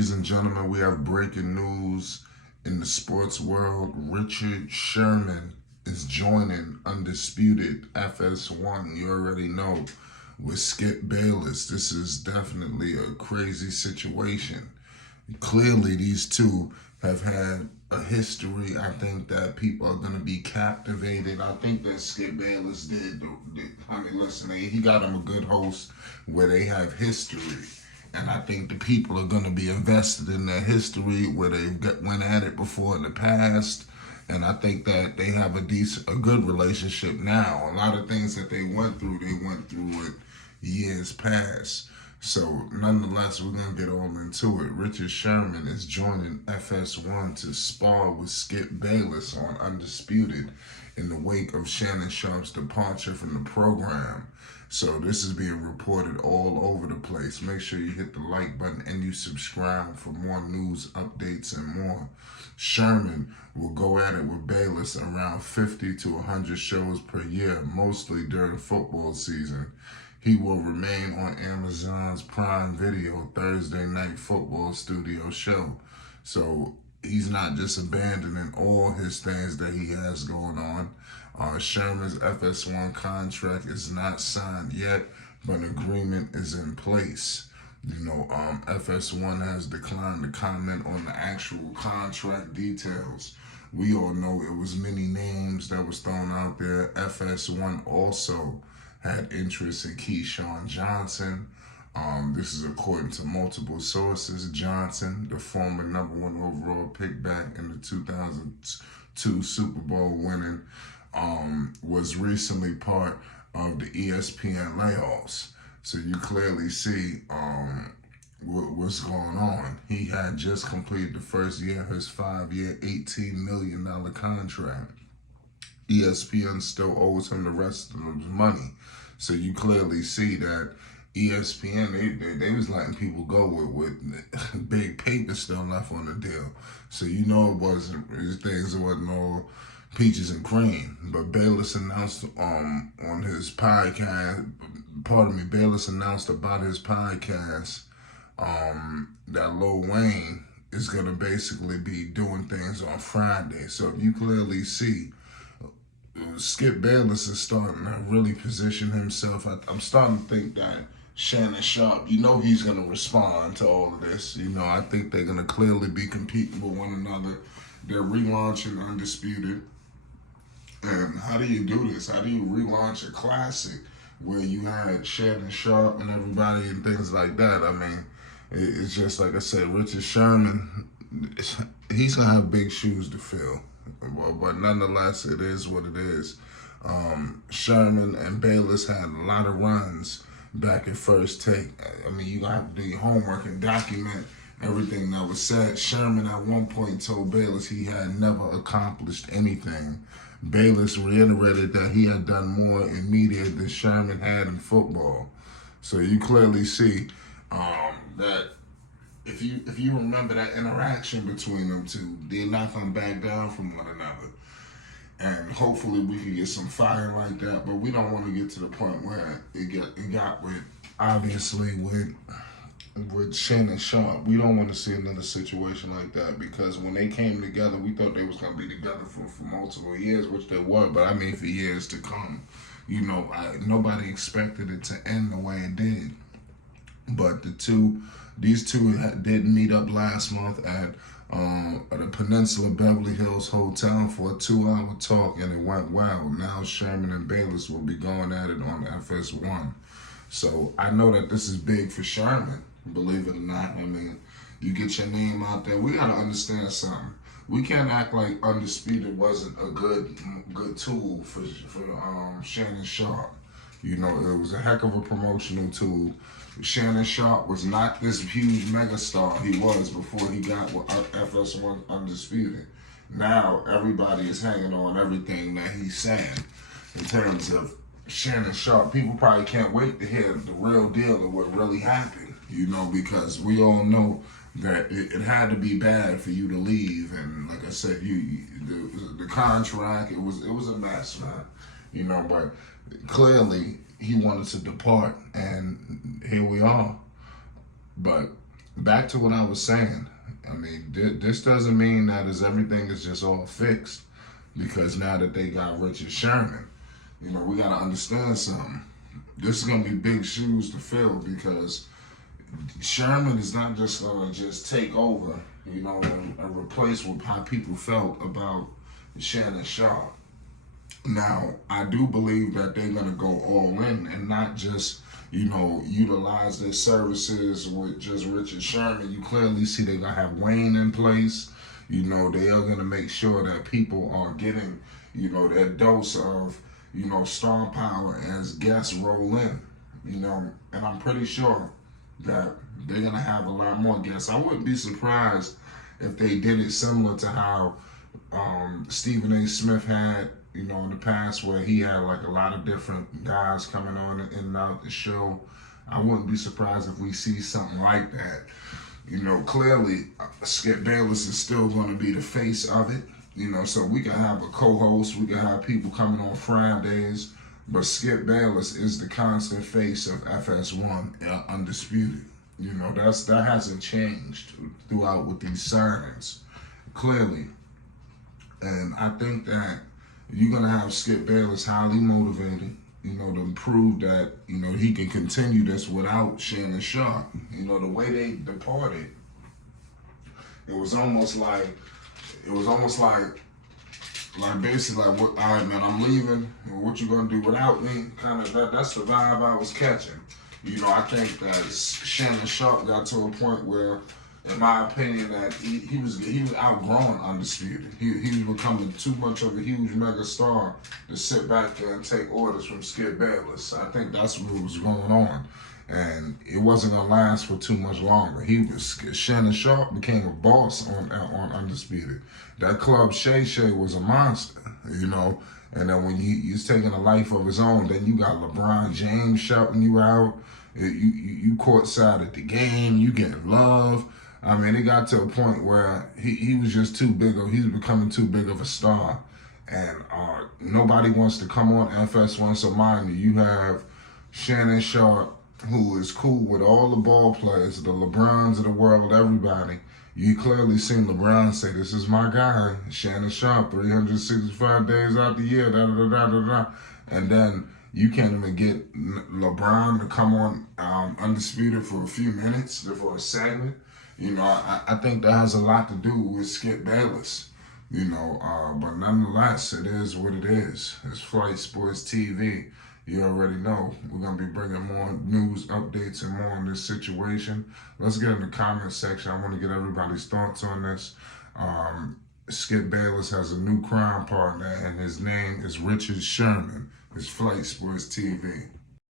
Ladies and gentlemen, we have breaking news in the sports world. Richard Sherman is joining Undisputed FS1. You already know, with Skip Bayless. This is definitely a crazy situation. Clearly, these two have had a history. I think that people are going to be captivated. I think that Skip Bayless did. I mean, listen, he got him a good host where they have history. And I think the people are going to be invested in their history where they've went at it before in the past. And I think that they have a good relationship now. A lot of things that they went through it years past. So nonetheless, we're going to get all into it. Richard Sherman is joining FS1 to spar with Skip Bayless on Undisputed in the wake of Shannon Sharpe's departure from the program. So this is being reported all over the place. Make sure you hit the like button and you subscribe for more news, updates, and more. Sherman will go at it with Bayless around 50 to 100 shows per year, mostly during football season. He will remain on Amazon's Prime Video Thursday Night Football Studio show. So he's not just abandoning all his things that he has going on. Sherman's FS1 contract is not signed yet, but an agreement is in place. FS1 has declined to comment on the actual contract details. We all know it was many names that was thrown out there. FS1 also had interest in Keyshawn Johnson. This is according to multiple sources. Johnson, the former #1 overall pick back in the 2002 Super Bowl winning, was recently part of the ESPN layoffs. So you clearly see what's going on. He had just completed the first year of his 5-year, $18 million contract. ESPN still owes him the rest of his money. So you clearly see that ESPN, they was letting people go with big paper still left on the deal. So it wasn't all peaches and cream. But Bayless announced on his podcast, Bayless announced about his podcast that Lil Wayne is going to basically be doing things on Friday. So you clearly see Skip Bayless is starting to really position himself. I'm starting to think that Shannon Sharpe, he's going to respond to all of this. I think they're going to clearly be competing with one another. They're relaunching Undisputed. And how do you do this? How do you relaunch a classic where you had Shannon Sharpe and everybody and things like that? I mean, it's just like I said, Richard Sherman, he's going to have big shoes to fill. But nonetheless, it is what it is. Sherman and Bayless had a lot of runs back at First Take. I mean, you have to do your homework and document everything that was said. Sherman at one point told Bayless he had never accomplished anything. Bayless reiterated that he had done more in media than Sherman had in football. So you clearly see that if you remember that interaction between them two, they're not going to back down from one another. And hopefully we can get some fire like that, but we don't want to get to the point where it got with Shannon Sharpe. We don't want to see another situation like that, because when they came together, we thought they was going to be together for multiple years, which they were, but I mean for years to come. Nobody expected it to end the way it did. But these two did meet up last month at the Peninsula Beverly Hills Hotel for a 2-hour talk, and it went well. Now Sherman and Bayless will be going at it on FS1. So I know that this is big for Sherman, believe it or not. I mean, you get your name out there. We got to understand something. We can't act like Undisputed wasn't a good tool for Shannon Sharpe. It was a heck of a promotional tool. Shannon Sharpe was not this huge megastar he was before he got with FS1 Undisputed. Now everybody is hanging on everything that he's saying in terms of Shannon Sharpe. People probably can't wait to hear the real deal of what really happened, because we all know that it had to be bad for you to leave. And like I said, the contract, it was a mess, man. But clearly he wanted to depart, and here we are. But back to what I was saying. I mean, this doesn't mean that everything is just all fixed because now that they got Richard Sherman, we got to understand something. This is going to be big shoes to fill because Sherman is not just going to just take over, and replace what how people felt about Shannon Sharpe. Now, I do believe that they're going to go all in and not just, utilize their services with just Richard Sherman. You clearly see they're going to have Wayne in place. They are going to make sure that people are getting, their dose of, star power as guests roll in, and I'm pretty sure that they're going to have a lot more guests. I wouldn't be surprised if they did it similar to how Stephen A. Smith had, in the past where he had like a lot of different guys coming on in and out the show. I wouldn't be surprised if we see something like that. Clearly Skip Bayless is still going to be the face of it, so we can have a co-host, we can have people coming on Fridays, but Skip Bayless is the constant face of FS1 Undisputed. That hasn't changed throughout with these signings, clearly. And I think that you're going to have Skip Bayless highly motivated, to prove that, he can continue this without Shannon Sharpe. The way they departed, it was almost like basically like, all right, man, I'm leaving. What you going to do without me? Kind of that's the vibe I was catching. I think that Shannon Sharpe got to a point where, in my opinion, that he was outgrowing Undisputed. He was becoming too much of a huge mega star to sit back there and take orders from Skip Bayless. I think that's what was going on, and it wasn't gonna last for too much longer. Shannon Sharpe became a boss on Undisputed. That club Shay Shay was a monster, And then when he's taking a life of his own, then you got LeBron James shouting you out. You courtside at the game. You getting love. I mean, it got to a point where he was just too big he was becoming too big of a star. And nobody wants to come on FS1. So mind you have Shannon Sharpe, who is cool with all the ball players, the LeBrons of the world, everybody. You clearly seen LeBron say, "This is my guy, Shannon Sharpe, 365 days out the year, da-da-da-da-da-da." And then you can't even get LeBron to come on Undisputed for a few minutes, for a segment. I think that has a lot to do with Skip Bayless, but nonetheless, it is what it is. It's Flight Sports TV. You already know we're going to be bringing more news, updates, and more on this situation. Let's get in the comment section. I want to get everybody's thoughts on this. Skip Bayless has a new crime partner, and his name is Richard Sherman. It's Flight Sports TV.